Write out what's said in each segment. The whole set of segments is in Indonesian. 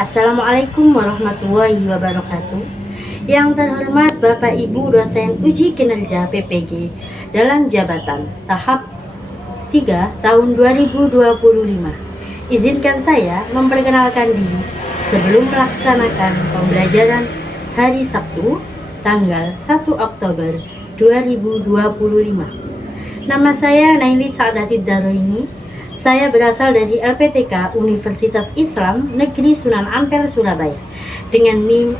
Assalamualaikum warahmatullahi wabarakatuh. Yang terhormat Bapak Ibu dosen uji kinerja PPG dalam jabatan tahap 3 tahun 2025. Izinkan saya memperkenalkan diri sebelum melaksanakan pembelajaran hari Sabtu tanggal 1 Oktober 2025. Nama saya Naili Sa'datid Daroini. Saya berasal dari LPTK Universitas Islam Negeri Sunan Ampel, Surabaya dengan NIM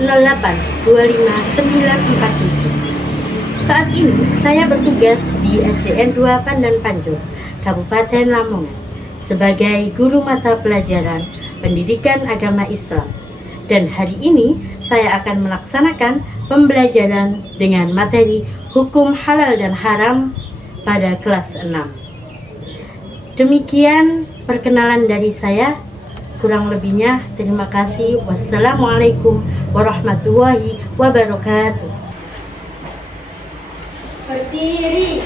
0623082597. Saat ini saya bertugas di SDN 2 Pandan Panjur, Kabupaten Lamongan sebagai guru mata pelajaran Pendidikan Agama Islam. Dan hari ini saya akan melaksanakan pembelajaran dengan materi Hukum Halal dan Haram pada kelas 6. Demikian perkenalan dari saya. Kurang lebihnya terima kasih. Wassalamualaikum warahmatullahi wabarakatuh. Berdiri.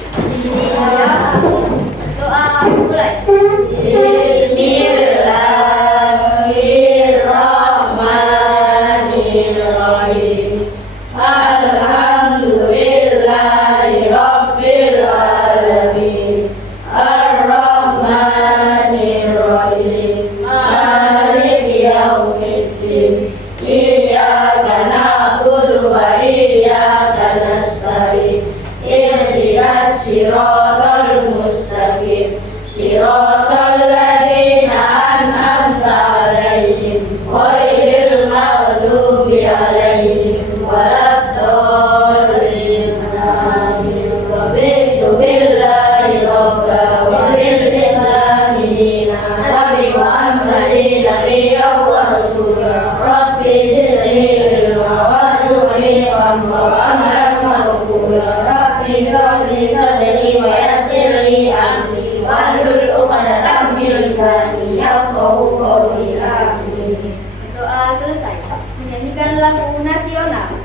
Doa mulai. Bismillahirrahmanirrahim. Alhamdulillahi rabbil alamin. Ar-Rahmanir-Rahim. Maliki yaumiddin. Iyyaka na'budu wa iyyaka nasta'in. Ihdinas siratal mustaqim. Siratal ladzina an'amta 'alaihim ghairil maghdubi 'alaihim waladdallin. Amin. Rabbitu billahi rabba wa bil islami dina wa bi Muhammadin nabiyyan wa rasulah. Rabbi zidni ilma warzuqni fahma wa amran maghfura. Rabbi zidni sadri wa yassir li amri wahlul 'uqdatam min lisani yafqahu qawli. Amin. Doa selesai. Menyanyikan lagu nasional.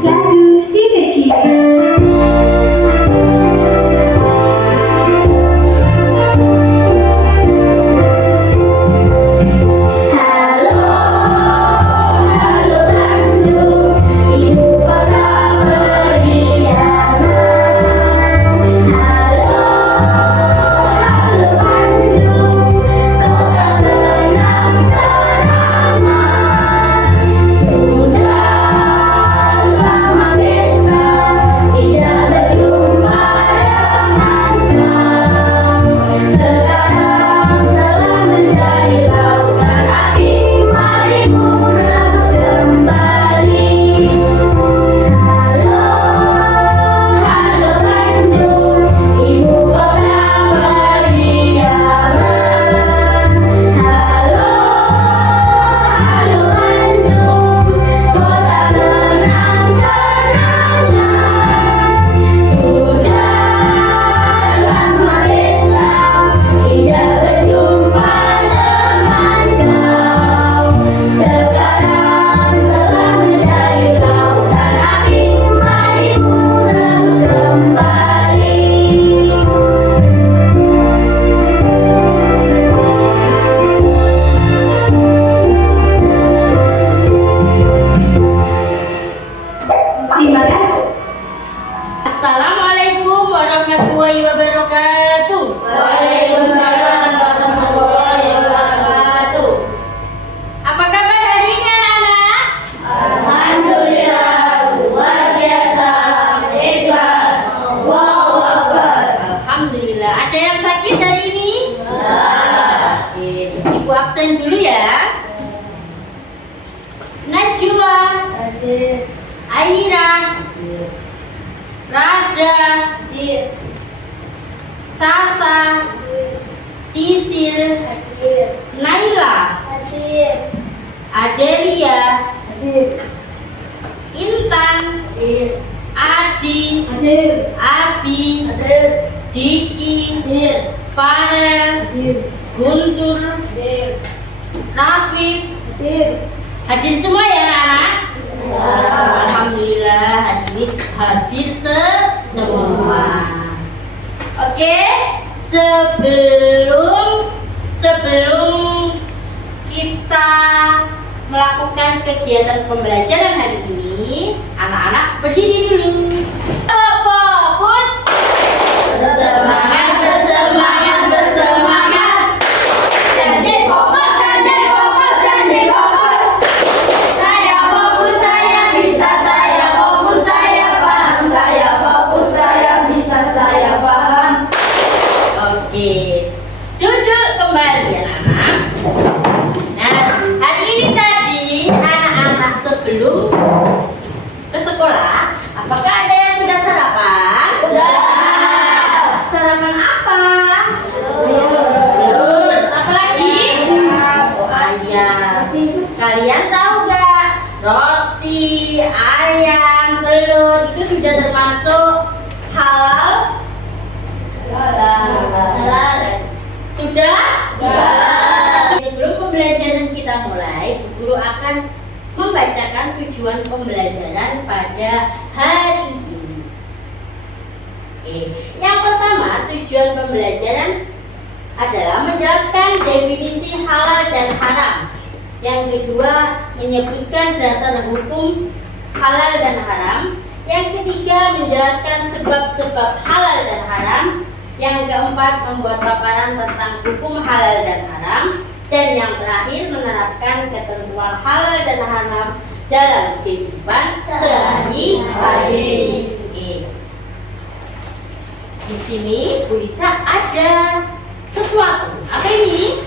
Lagu si kecil. Assalamualaikum warahmatullahi wabarakatuh. Waalaikumsalam warahmatullahi wabarakatuh. Apa kabar hari ini anak-anak? Alhamdulillah, luar biasa, hebat, Allahu Akbar. Alhamdulillah. Ada yang sakit hari ini? Oke, Ibu absen dulu ya. Najwa, Hadir, Aira, Rada, hadir, Sasa, Sisil, hadir, Naila, hadir, Adelia, hadir, Intan, hadir, Adi, hadir, Abi, hadir, Diki, hadir, Farel, hadir, Guntur, hadir, Rafif. hadir. Hadir semua ya anak-anak? Alhamdulillah hari ini hadir semua. Oke, sebelum kita melakukan kegiatan pembelajaran hari ini, anak-anak berdiri dulu. Fokus. Bersemangat, bersemangat, bersemangat. Janji fokus, janji fokus, janji fokus. Saya fokus, saya bisa, saya fokus, saya paham. Saya fokus, saya bisa, saya paham. Oke, duduk kembali anak-anak. Nah, hari ini tadi anak-anak sebelum ke sekolah, apakah ada yang sudah sarapan? Sudah. Sarapan apa? Telur. Apa lagi? Oh, ayam. Kalian tahu gak? Roti, ayam, telur itu sudah termasuk halal? Sudah? Sebelum pembelajaran kita mulai, Bu Guru akan membacakan tujuan pembelajaran pada hari ini. Oke, yang pertama tujuan pembelajaran adalah menjelaskan definisi halal dan haram. Yang kedua, menyebutkan dasar hukum halal dan haram. Yang ketiga, menjelaskan sebab-sebab halal dan haram. Yang keempat, membuat paparan tentang hukum halal dan haram. Dan yang terakhir, menerapkan ketentuan halal dan haram dalam kehidupan sehari-hari. Di sini Bu Lisa ada sesuatu. Apa ini?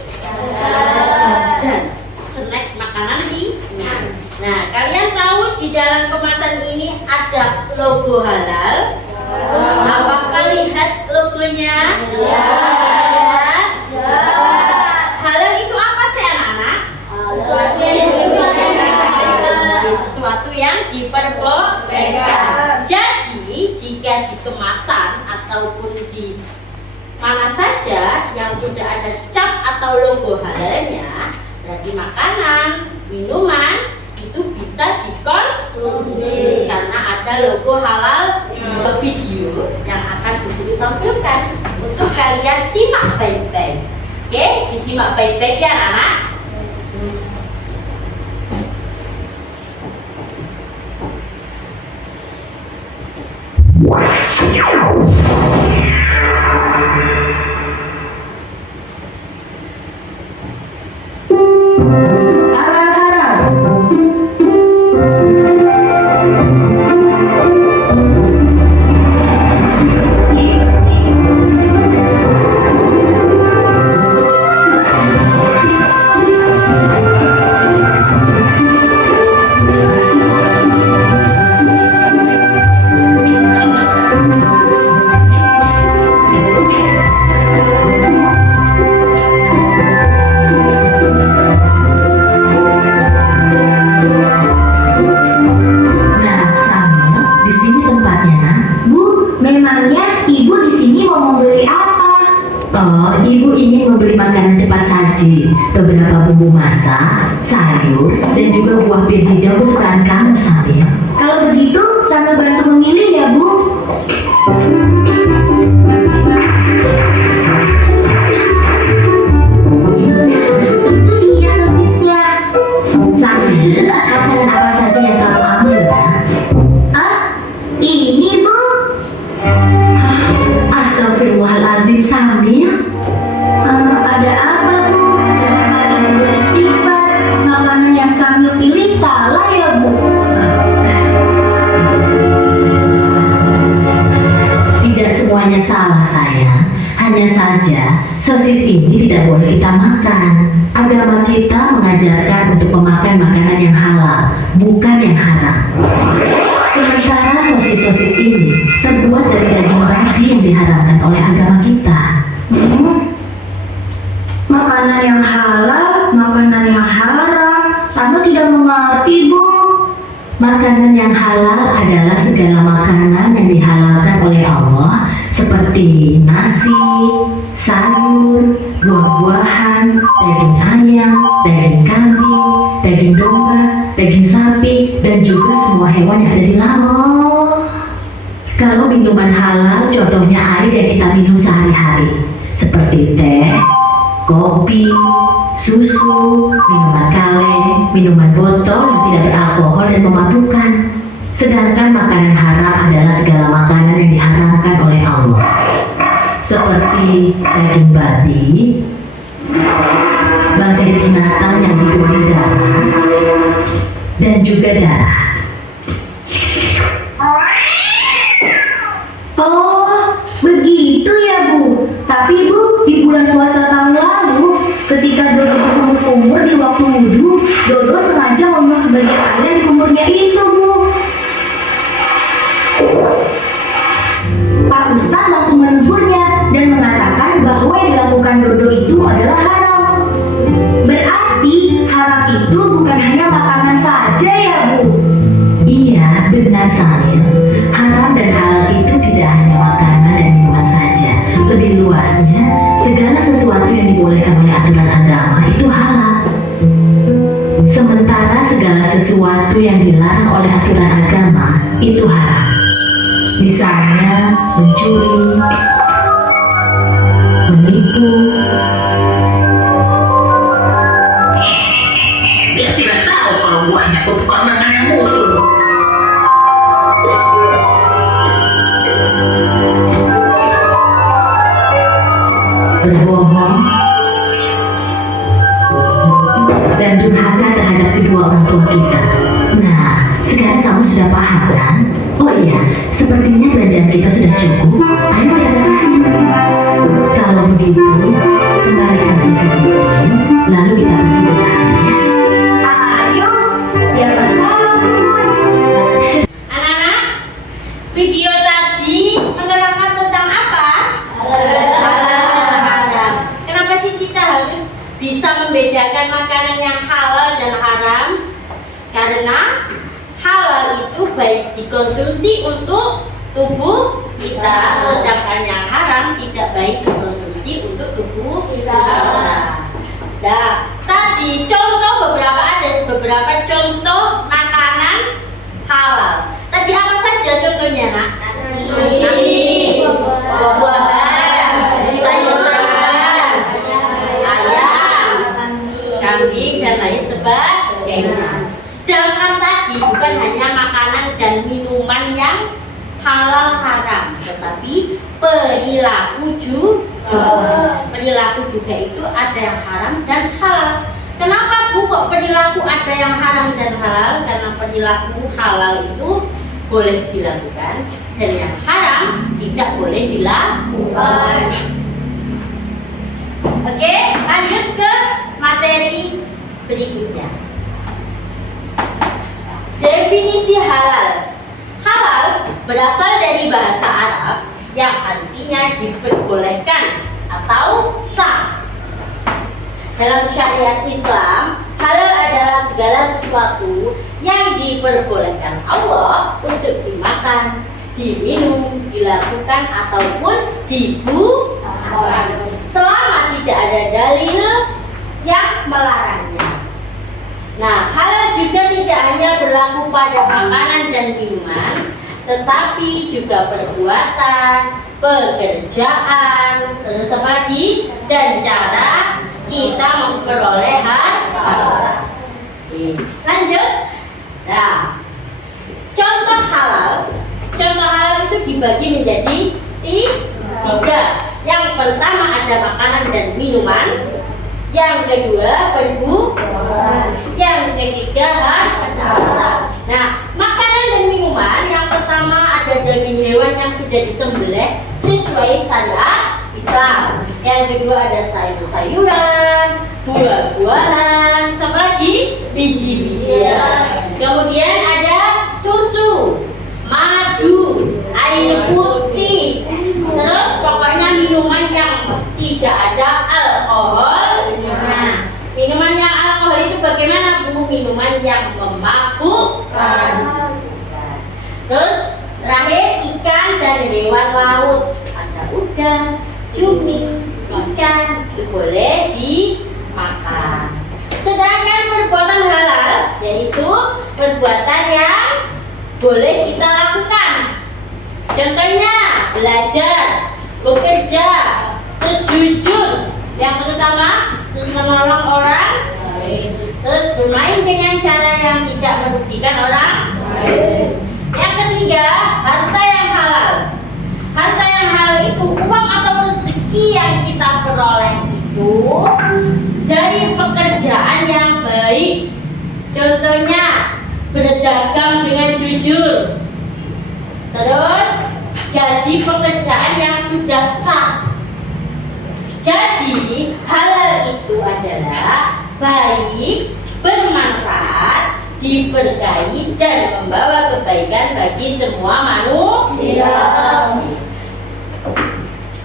Jajan, snack makanan ringan. Nah, kalian tahu di dalam kemasan ini ada logo halal? Apakah lihat logonya? Ya. Halal itu apa sih anak-anak? Sesuatu yang diperbolehkan. Jadi jika di kemasan ataupun di mana saja yang sudah ada cap atau logo halalnya, berarti makanan, minuman itu bisa dikonsumsi karena ada logo halal. Video yang akan Bu Guru tampilkan untuk kalian simak baik-baik. Oke, disimak baik-baik ya anak-anak. Memangnya Ibu di sini mau membeli apa? Oh, Ibu ingin membeli makanan cepat saji, beberapa bumbu masak, sayur, dan juga buah pir hijau kesukaan kamu, Samir. Kalau begitu, sambil bantu memilih ya, Bu. Itu dia sosisnya. Samir, makanan apa saja yang kamu ambil, ya? Ini, Bu. Astagfirullahaladzim, Samir. Ada apa, Bu? Kenapa Ibu beristighfar? Makanan yang Samir pilih salah ya, Bu? Tidak semuanya salah, sayang. Hanya saja sosis ini tidak boleh kita makan. Agama kita mengajarkan untuk memakan makanan yang halal, bukan yang haram. Sementara sosis-sosis ini terbuat dari daging babi yang diharamkan oleh agama kita. Makanan yang halal, makanan yang haram, sama tidak mengerti, Bu. Makanan yang halal adalah segala makanan yang dihalalkan oleh Allah, seperti nasi, sayur, buah-buahan, daging ayam, daging kambing, daging domba, daging sapi, dan juga semua hewan yang ada di laut. minuman halal contohnya air yang kita minum sehari-hari, seperti teh, kopi, susu, minuman kaleng, minuman botol yang tidak beralkohol dan memabukkan. Sedangkan makanan haram adalah segala makanan yang diharamkan oleh Allah, seperti daging babi, bangkai binatang yang dibunuh darah, dan juga darah. Oh, begitu ya Bu. Tapi Bu, di bulan puasa tahun lalu, ketika Dodo berkumur-kumur di waktu wudhu, Dodo sengaja membuang sebagian air di kumurnya itu Bu. Pak Ustadz langsung menegurnya dan mengatakan bahwa yang dilakukan Dodo itu adalah haram. Berarti haram itu bukan hanya makanan saja ya Bu? Iya, benar Samil. Haram dan halal itu tidak hanya makanan dan minuman saja. Lebih luasnya, segala sesuatu yang dibolehkan oleh aturan agama itu halal. Sementara segala sesuatu yang dilarang oleh aturan agama itu haram. Misalnya mencuri, menipu. Dia tidak tahu kalau buahnya tutup pandangannya musuh. Berbohong, dan durhaka terhadap kedua orang tua kita. Nah, sekarang kamu sudah paham kan? Oh iya, sepertinya belanjaan kita sudah cukup. Ayo kita kasih. Kalau begitu, kembalikan suci itu, lalu kita pergi ke kasir ya. Ayo, siapa takut? Anak-anak, video tadi menerangkan tentang apa? Halal. Kenapa sih kita harus bisa membedakan makanan yang halal dan haram? Karena halal itu baik dikonsumsi untuk tubuh kita, sedangkan yang haram tidak baik dikonsumsi untuk tubuh kita. Nah, tadi ada beberapa contoh makanan halal. Tadi apa saja contohnya, Nak? Nasi, buah-buahan, sayur-sayuran, ayam, kambing, dan lain sebagainya. Sedangkan tadi bukan hanya makanan dan minuman yang halal haram, tetapi perilaku juga. Perilaku juga itu ada yang haram dan halal. Kenapa Bu kok perilaku ada yang haram dan halal? Karena perilaku halal itu boleh dilakukan dan yang haram tidak boleh dilakukan. Oke, lanjut ke materi berikutnya. Definisi halal. Halal berasal dari bahasa Arab yang artinya diperbolehkan atau sah. Dalam syariat Islam, halal adalah segala sesuatu yang diperbolehkan Allah untuk dimakan, diminum, dilakukan ataupun dibuat, selama tidak ada dalil yang melarangnya. Nah, halal juga tidak hanya berlaku pada makanan dan minuman, tetapi juga perbuatan, pekerjaan, terus apa lagi? Dan cara kita memperoleh harta. Lanjut. Nah, contoh halal itu dibagi menjadi tiga. Yang pertama ada makanan dan minuman. Yang kedua perbuatan. Yang ketiga harta. Nah, makanan dan minuman yang pertama ada daging hewan yang sudah disembelih sesuai syariat Islam. Yang kedua ada sayur-sayuran, buah-buahan, sama lagi biji-bijian. Kemudian ada susu, madu, air putih. Terus pokoknya minuman yang tidak ada alkohol. Minuman yang alkohol itu bagaimana Bu? Minuman yang memabukkan. Terus terakhir ikan dan hewan laut. Ada udang, cumi, ikan itu boleh dimakan. Sedangkan perbuatan halal yaitu perbuatan yang boleh kita lakukan. Contohnya belajar, bekerja, terus jujur, yang terutama, terus menolong orang, terus bermain dengan cara yang tidak merugikan orang. Yang ketiga, harta yang halal. Harta yang halal itu uang atau rezeki yang kita peroleh itu dari pekerjaan yang baik. Contohnya berdagang dengan jujur. Terus gaji pekerjaan yang sudah sah. Jadi halal itu adalah baik, bermanfaat, diberkahi dan membawa kebaikan bagi semua manusia.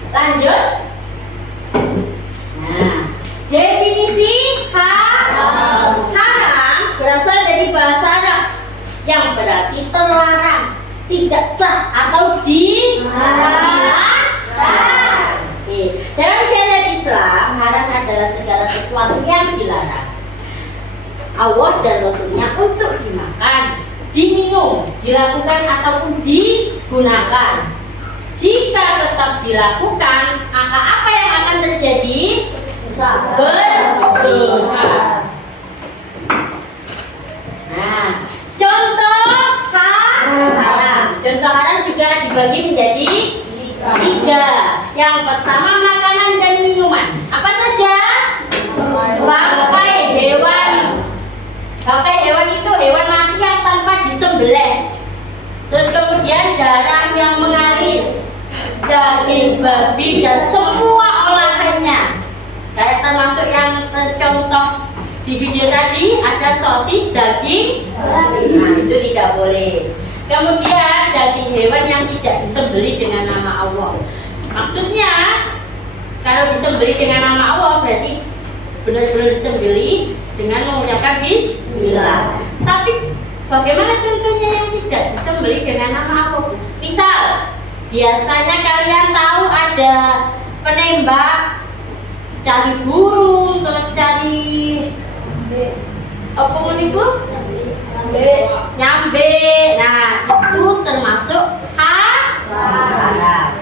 Lanjut. Nah, definisi haram berasal dari bahasa Arab yang berarti terlarang, tidak sah atau dilarang. Dalam syariat Islam, haram adalah segala sesuatu yang dilarang Allah dan Rasulnya untuk dimakan, diminum, dilakukan ataupun digunakan. Jika tetap dilakukan, maka apa yang akan terjadi? Berdosa. Nah, contoh haram. Contoh haram juga dibagi menjadi 3. Yang pertama makanan dan minuman. Apa saja? Bangkai hewan. Bangkai hewan itu hewan mati yang tanpa disembelih. Terus kemudian darah yang mengalir, daging babi dan semua olahannya. Kayak termasuk yang tercontoh di video tadi ada sosis daging. Nah, itu tidak boleh. Kemudian daging hewan yang tidak disembelih dengan nama Allah. Maksudnya kalau disembelih dengan nama Allah berarti benar-benar disembelih dengan mengucapkan bismillah. Tapi bagaimana contohnya yang tidak disembelih dengan nama Allah? Misal, biasanya kalian tahu ada penembak cari burung, terus cari apa itu? Nyambe. Nah, itu termasuk haram.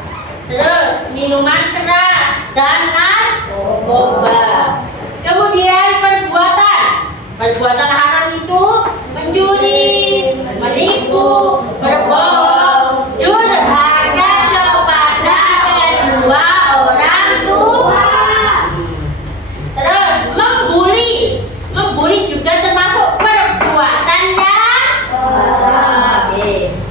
Terus minuman keras dan narkoba. Kemudian perbuatan haram itu mencuri, menipu, berbohong, durhaka kepada kedua orang tua. Terus membuli juga termasuk perbuatan yang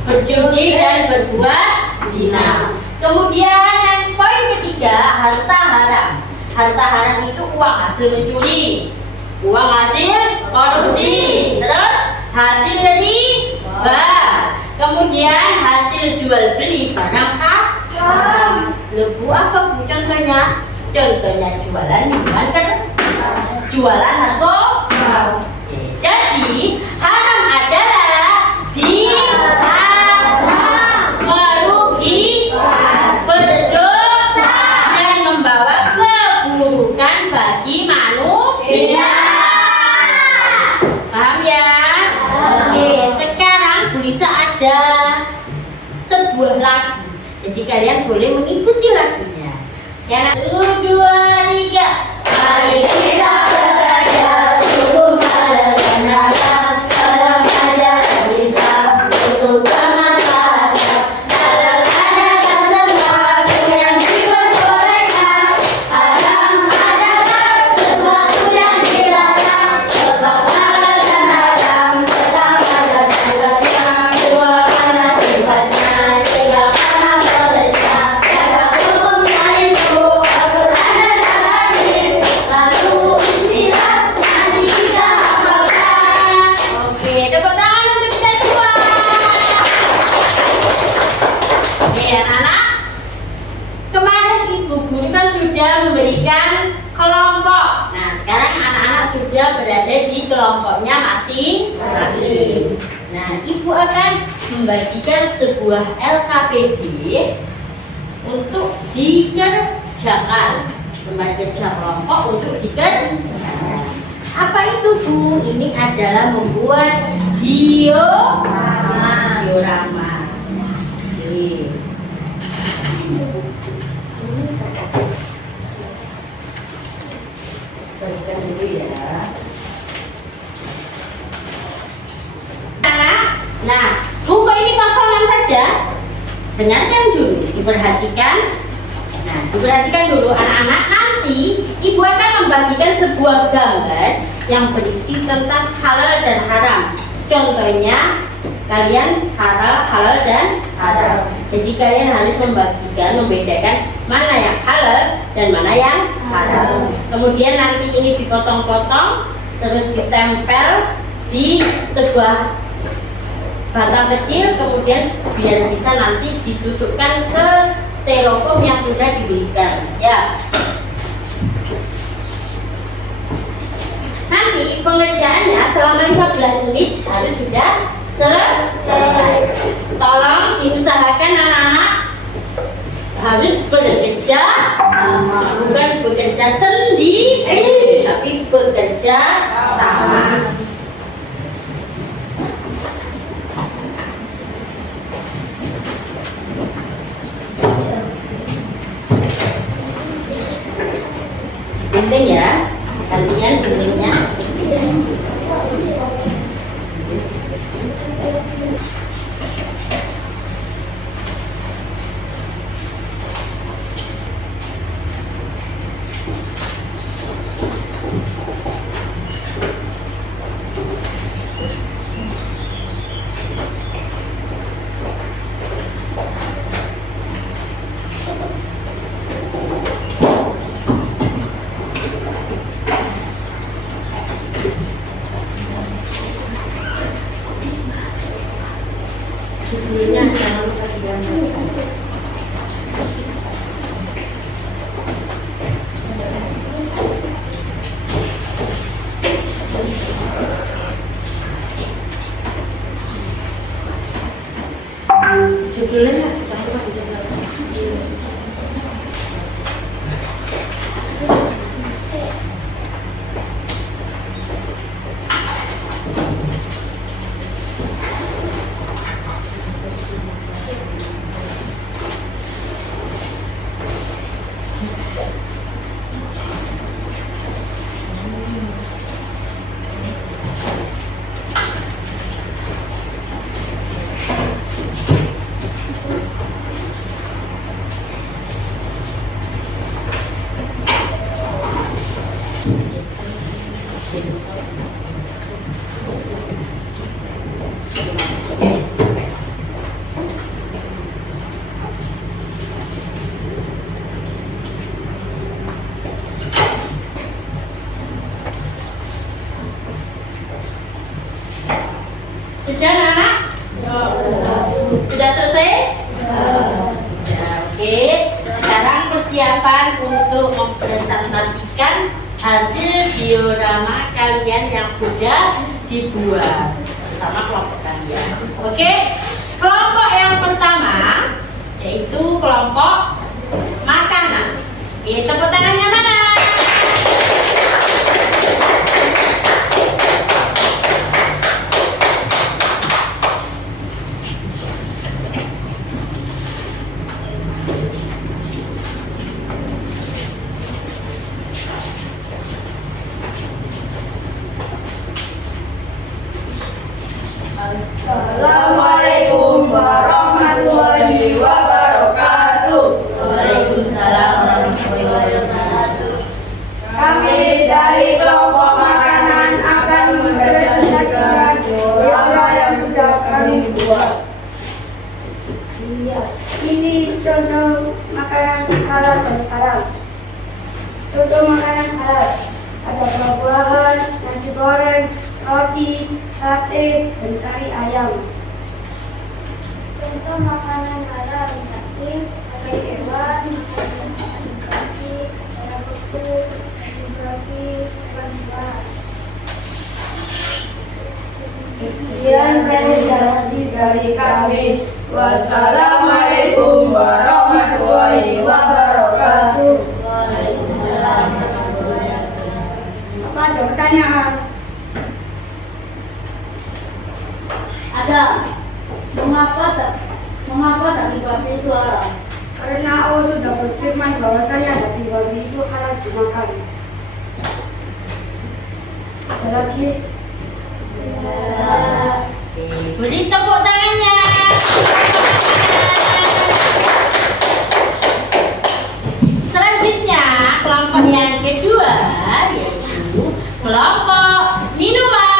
berjudi dan berbuat zina. Kemudian yang poin ketiga, harta haram. Harta haram itu uang hasil mencuri, uang hasil korupsi, terus hasil riba, kemudian hasil jual beli barang haram. Lebu apa bu contohnya? Contohnya jualan minuman keras, jualan narkoba. Jadi haram adalah dilarang, merugikan, berdosa dan membawa keburukan bagi manusia. Paham ya? Oke, sekarang Bu Lisa ada sebuah lagu. Jadi kalian boleh mengikuti lagunya. Yang 1, 2, 3. Mari kita belajar hukum halal dan haram dalam ajaran Islam untuk bermasyarakat. Halal adalah sesuatu yang diperbolehkan, haram adalah sesuatu yang dilarang. Sebab halal dan haram pertama dan sifatnya, kedua karena sifatnya, tiga karena prosesnya. Kata hukumnya itu Al-Quran dan hadis, lalu istilah nanti kita hafalkan. Oke, tepuk tangan untuk kita semua. Oke anak-anak, kemarin ibu guru kan sudah memberikan kelompok. Nah sekarang anak-anak sudah berada di kelompoknya masing-masing. Nah ibu akan membagikan sebuah LKPD untuk dikerjakan, membaca kelompok untuk dikerjakan. Apa itu bu? Ini adalah membuat diorama. Oke. Bagikan dulu ya. Nah, buku ini kosongan saja. Dengarkan dulu, diperhatikan. Nah, diperhatikan dulu anak-anak. Nanti ibu akan membagikan sebuah gambar yang berisi tentang halal dan haram. Contohnya, kalian halal dan haram. Jadi kalian harus membedakan mana yang halal dan mana yang haram. Kemudian nanti ini dipotong-potong, terus ditempel di sebuah batang kecil, kemudian biar bisa nanti ditusukkan ke styrofoam yang sudah dibelikan. Ya. Nanti pengerjaannya selama 15 menit harus sudah selesai. Tolong diusahakan anak-anak harus bekerja, bukan bekerja sendiri, tapi bekerja sama. Penting ya, gantian pentingnya. Judulnya jangan lupa digambarkan. Judulnya jangan lupa digambarkan. Sudah anak? Sudah selesai? Ya, oke. Sekarang persiapan untuk mempresentasikan hasil diorama kalian yang sudah dibuat bersama kelompok kalian. Oke. Kelompok yang pertama yaitu kelompok makanan. Tepuk tangannya mana? Assalamualaikum warahmatullahi wabarakatuh. Waalaikumsalam warahmatullahi wabarakatuh. Kami dari kelompok makanan akan mempresentasikan diorama yang sudah kami buat. Ini contoh makanan halal dan haram. Contoh makanan halal ada buah-buahan, nasi goreng, roti, sate, dan kari ayam. Contoh makanan halal daging, ada hewan, kaki, ayam beku, roti, hewan buah. Sekian presentasi dari kami. Wassalamualaikum warahmatullahi wabarakatuh. Waalaikumsalam warahmatullahi wabarakatuh. Apa ada pertanyaan? Ada. Mengapa daging babi itu halal? Karena Allah sudah berfirman bahwasanya daging babi itu halal dimakan. Ada lagi. Beri tepuk tangannya. Selanjutnya kelompok yang kedua yaitu kelompok minuman.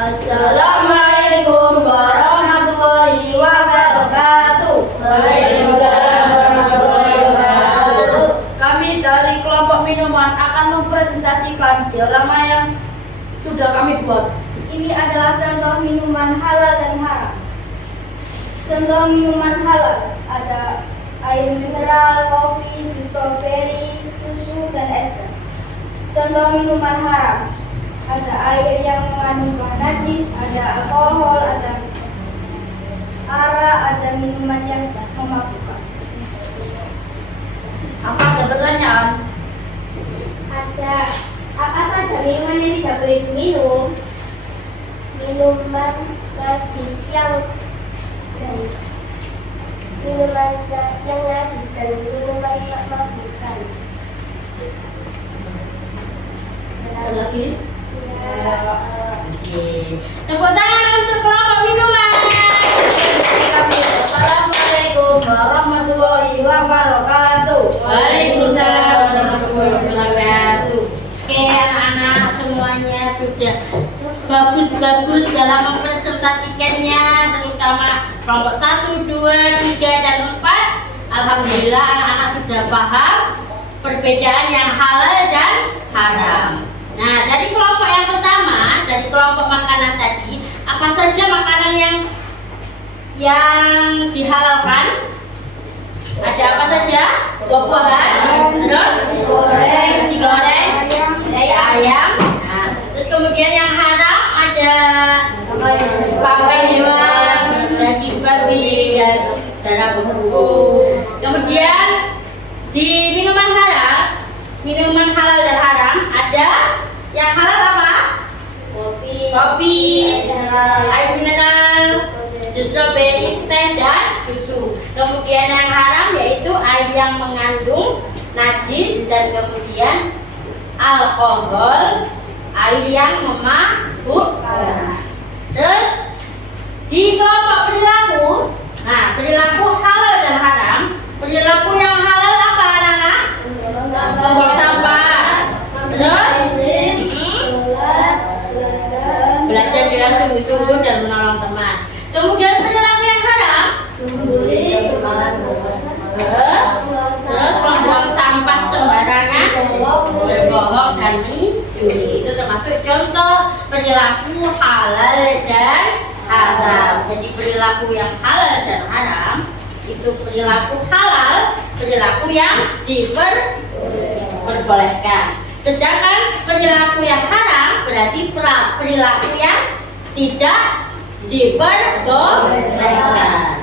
Assalamualaikum warahmatullahi wabarakatuh. Waalaikumsalam warahmatullahi wabarakatuh. Kami dari kelompok minuman akan mempresentasikan diorama yang sudah kami buat. Ini adalah contoh minuman halal dan haram. Contoh minuman halal ada air mineral, kopi, jus strawberry, susu, dan es teh. Contoh minuman haram ada air yang mengandung bahan najis, ada alkohol, ada arak, ada minuman yang memabukkan. Apa ada pertanyaan? Ada apa saja minuman yang tidak boleh diminum? Minuman najis yang minuman yang najis dan minuman yang memabukkan. Ada lagi? Oke. Tepuk tangan untuk kelompok minuman. Assalamualaikum warahmatullahi wabarakatuh. Waalaikumsalam warahmatullahi wabarakatuh. Oke, anak-anak semuanya sudah bagus-bagus dalam mempresentasikannya, terutama kelompok 1, 2, 3, dan 4. Alhamdulillah anak-anak sudah paham perbedaan yang halal dan haram. Nah, dari kelompok yang pertama, dari kelompok makanan tadi, apa saja makanan yang dihalalkan? Ada apa saja? Buah-buahan, terus nasi goreng, ayam. Nah, terus kemudian yang haram ada pakai hewan, daging babi, dan darah burung. Kemudian di minuman halal dan haram ada yang halal apa? Kopi, air mineral, jus strawberry, teh, dan susu. Kemudian yang haram yaitu air yang mengandung najis dan kemudian alkohol, air yang memabukkan. Terus di kelompok perilaku, nah perilaku halal dan haram. Perilaku yang halal apa anak-anak? Membuang sampah. Terus belajar dengan sungguh-sungguh dan menolong teman. Kemudian perilaku yang haram, terus membuang sampah sembarangan, berbohong dan mencuri. Itu termasuk contoh perilaku halal dan haram. Jadi perilaku yang halal dan haram itu perilaku halal, perilaku yang diperbolehkan. Sedangkan perilaku yang haram berarti perilaku yang tidak diperbolehkan.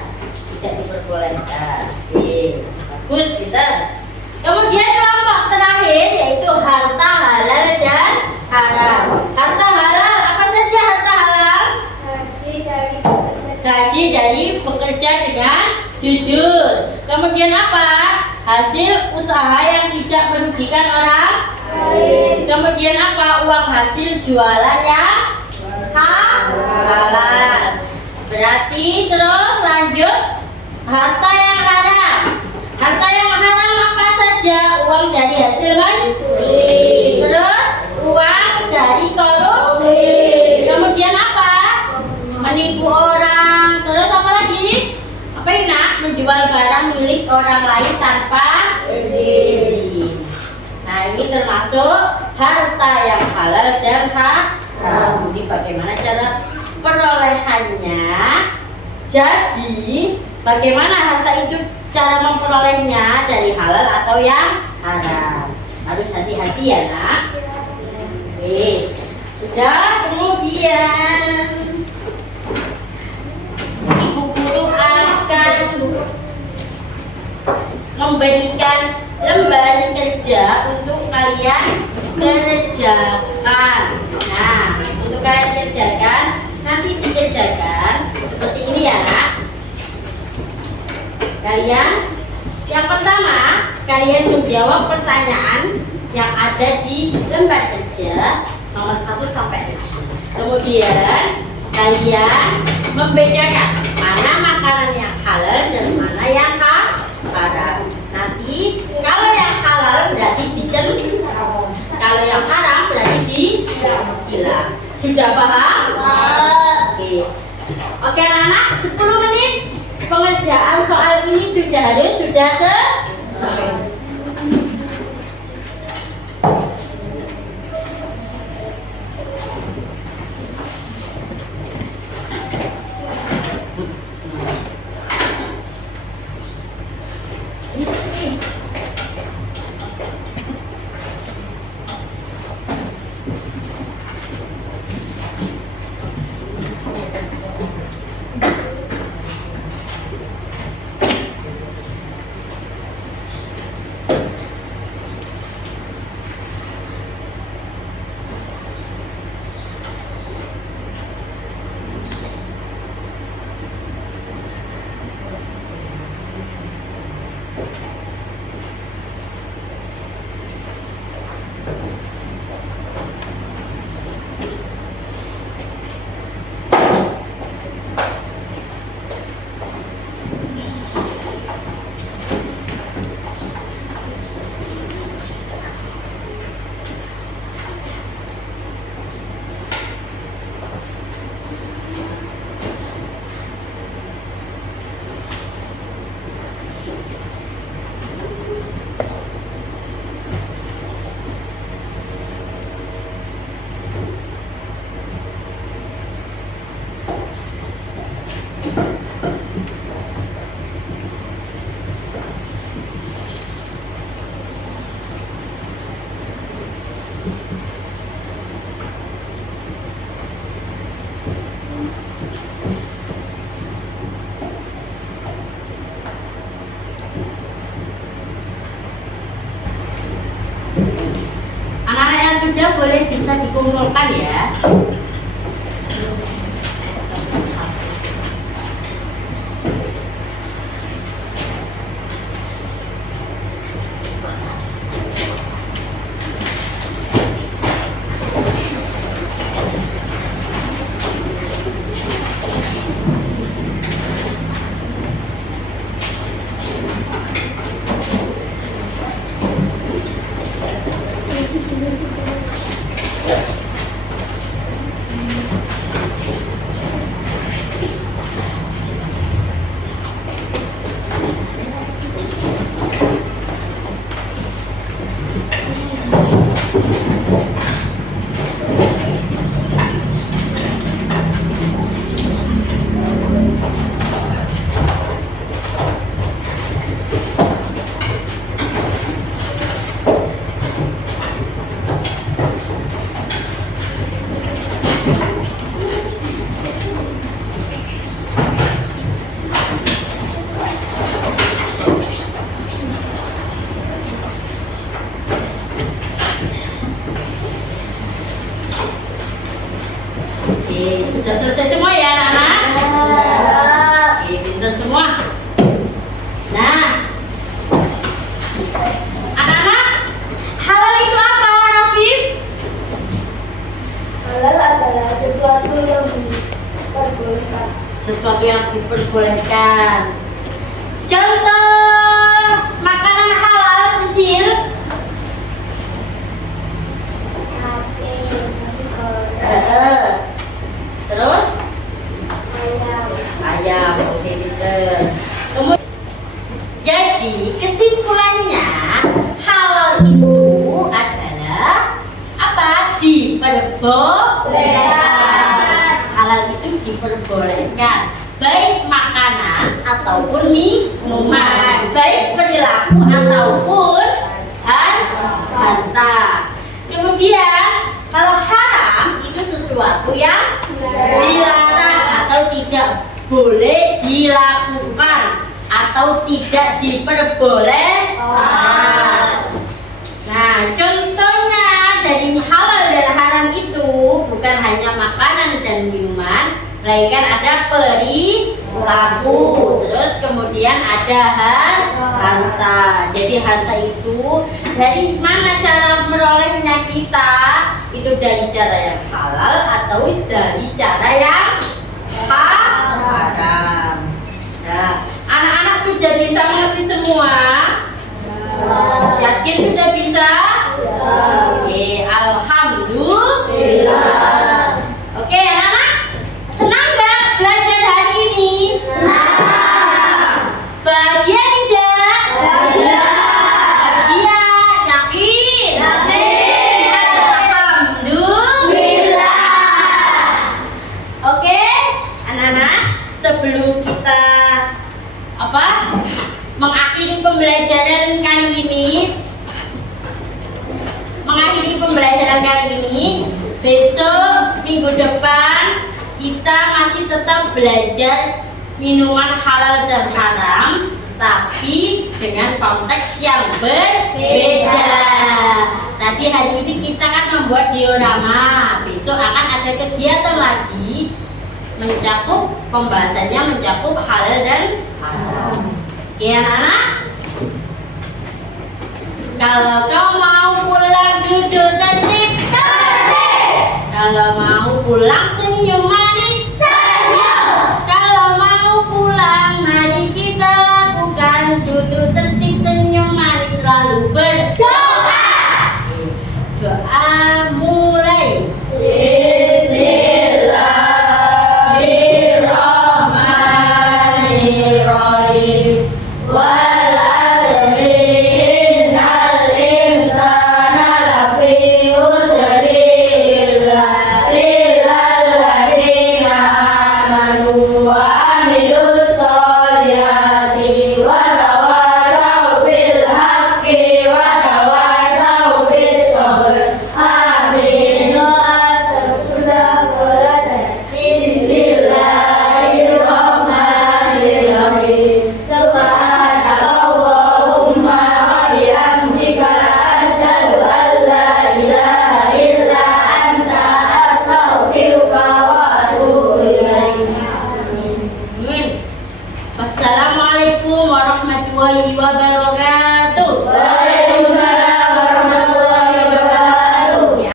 Tidak diperbolehkan. Oke, bagus kita. Kemudian kelompok terakhir yaitu harta halal dan haram. Harta halal apa saja harta halal? Gaji dari pekerja dengan jujur. Kemudian apa? Hasil usaha yang tidak merugikan orang lain. Kemudian apa? Uang hasil jualan yang halal. Berarti terus lanjut harta yang haram. Harta yang haram apa saja? Uang dari hasil mencuri. Terus uang dari korupsi. Kemudian apa? Menipu orang. Terus apa lagi? Apa ini nak? Menjual barang milik orang lain tanpa izin. Nah, ini termasuk harta yang halal dan haram. Jadi bagaimana cara perolehannya? Jadi bagaimana harta itu cara memperolehnya, dari halal atau yang haram? Harus hati-hati ya nak. Oke, sudah. Kemudian ibu guru akan memberikan lembar kerja untuk kalian kerjakan. Nah, untuk kalian kerjakan, nanti dikerjakan seperti kalian. Yang pertama, kalian menjawab pertanyaan yang ada di lembar kerja nomor 1 sampai 6. Kemudian kalian membedakan mana makanan yang halal dan mana yang haram. Nanti kalau yang halal berarti dicemil, kalau yang haram berarti disilang. Sudah paham? Oke anak-anak, 10 menit pengerjaan soal ini sudah selesai. Anak-anak yang sudah boleh bisa dikumpulkan ya. Sudah selesai semua ya anak-anak? Oke, pintar semua. Nah, anak-anak, halal itu apa, Rafif? Halal adalah sesuatu yang diperbolehkan. Sesuatu yang diperbolehkan. Contoh makanan halal, Sisil. Sate, nasi goreng, Terus ayam. ayam, oke pintar. Kemudian, jadi kesimpulannya halal itu adalah apa? Diperbolehkan. Halal itu diperbolehkan, baik makanan ataupun minuman, baik perilaku ataupun harta. Kemudian kalau haram itu sesuatu yang dilarang atau tidak boleh dilakukan atau tidak diperbolehkan. Nah, contohnya dari halal dan haram itu bukan hanya makanan dan minuman, melainkan ada perilaku. Terus kemudian ada harta. Jadi harta itu dari mana cara merolehnya kita? Itu dari cara yang halal atau dari cara yang haram. Nah, anak-anak sudah bisa mengerti semua? Yakin sudah bisa? Oke, alhamdulillah. Oke, anak-anak, senang nggak belajar hari ini? Senang. Bahagia tidak? Bahagia. Yakin? Yakin. Alhamdulillah. Oke, anak-anak, sebelum kita mengakhiri pembelajaran kali ini, besok minggu depan kita masih tetap belajar minuman halal dan haram, tapi dengan konteks yang berbeda. Tadi hari ini kita kan membuat diorama, besok akan ada kegiatan lagi pembahasannya mencakup halal dan haram. Oke anak-anak, kalau kau mau pulang duduk tertib, kalau mau pulang senyum.